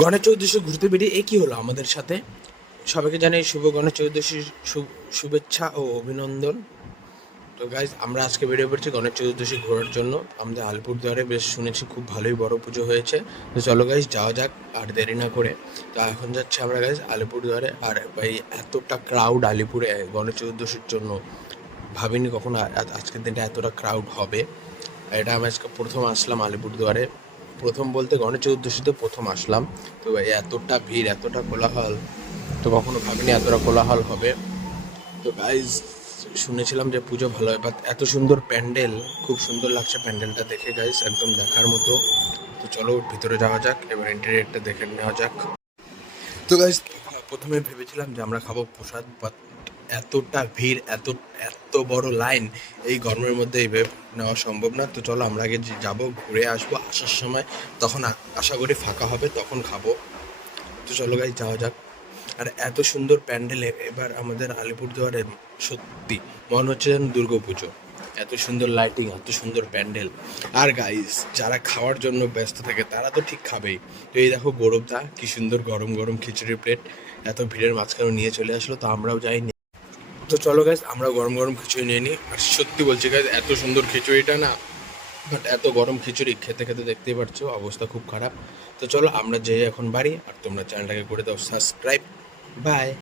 গণেশ চতুর্দশী ঘুরতে বেরিয়ে এ কি হলো আমাদের সাথে। সবাইকে জানাই শুভ গণেশ চতুর্দশীর শুভেচ্ছা ও অভিনন্দন। তো গাইজ আমরা আজকে বেরিয়ে পড়ছি গণেশ চতুর্দশী ঘোরার জন্য। আমাদের আলিপুরদুয়ারে বেশ শুনেছি খুব ভালোই বড় পুজো হয়েছে। তো চলো গাইজ যাওয়া যাক আর দেরি না করে। তো এখন যাচ্ছি আমরা গাইজ আলিপুরদুয়ারে। আর ভাই এতটা ক্রাউড আলিপুরে গণেশ চতুর্দশীর জন্য ভাবিনি কখনো আজকের দিনটা এতটা ক্রাউড হবে। এটা আমি আজকে প্রথম আসলাম আলিপুরদুয়ারে। প্রথম বলতে গণেশ চতুর্দশীতে প্রথম আসলাম। তো ভাই এতটা ভিড় এতটা কোলাহল তো কখনো ভাবিনি এতটা কোলাহল হবে। তো গাইজ শুনেছিলাম যে পুজো ভালো হয়, বাট এত সুন্দর প্যান্ডেল, খুব সুন্দর লাগছে প্যান্ডেলটা দেখে গাইজ, একদম দেখার মতো। তো চলো ভিতরে যাওয়া যাক, এবার ইন্টেরিয়রটা দেখে নেওয়া যাক। তো গাইজ প্রথমে ভেবেছিলাম যে আমরা খাবো প্রসাদ, বাট এতটা ভিড়, এত বড় লাইন এই গরমের মধ্যে এইভাবে নেওয়া সম্ভব না। তো চলো আমরা আগে যাবো, ঘুরে আসবো, আসার সময় তখন আশা করি ফাঁকা হবে, তখন খাবো। তো চলো গাইজ যাওয়া যাক। আর এত সুন্দর প্যান্ডেলে এবার আমাদের আলিপুরদুয়ারে সত্যি মনে হচ্ছে যেন দুর্গা পুজো। এত সুন্দর লাইটিং, এত সুন্দর প্যান্ডেল। আর গাইস যারা খাওয়ার জন্য ব্যস্ত থাকে তারা তো ঠিক খাবেই। তো এই দেখো গৌরবদা কি সুন্দর গরম গরম খিচুড়ির প্লেট এত ভিড়ের মাঝখানে নিয়ে চলে আসলো, তো আমরাও যাইনি। তো চলো গাইস আমরা গরম গরম খিচুড়ি নিয়ে নিই। আর সত্যি বলছি গাইস এত সুন্দর খিচুড়িটা না, বাট এত গরম খিচুড়ি খেতে খেতে দেখতেই পারছো অবস্থা খুব খারাপ। তো চলো আমরা যেয়ে এখন বাড়ি, আর তোমরা চ্যানেলটাকে করে দাও সাবস্ক্রাইব। বাই।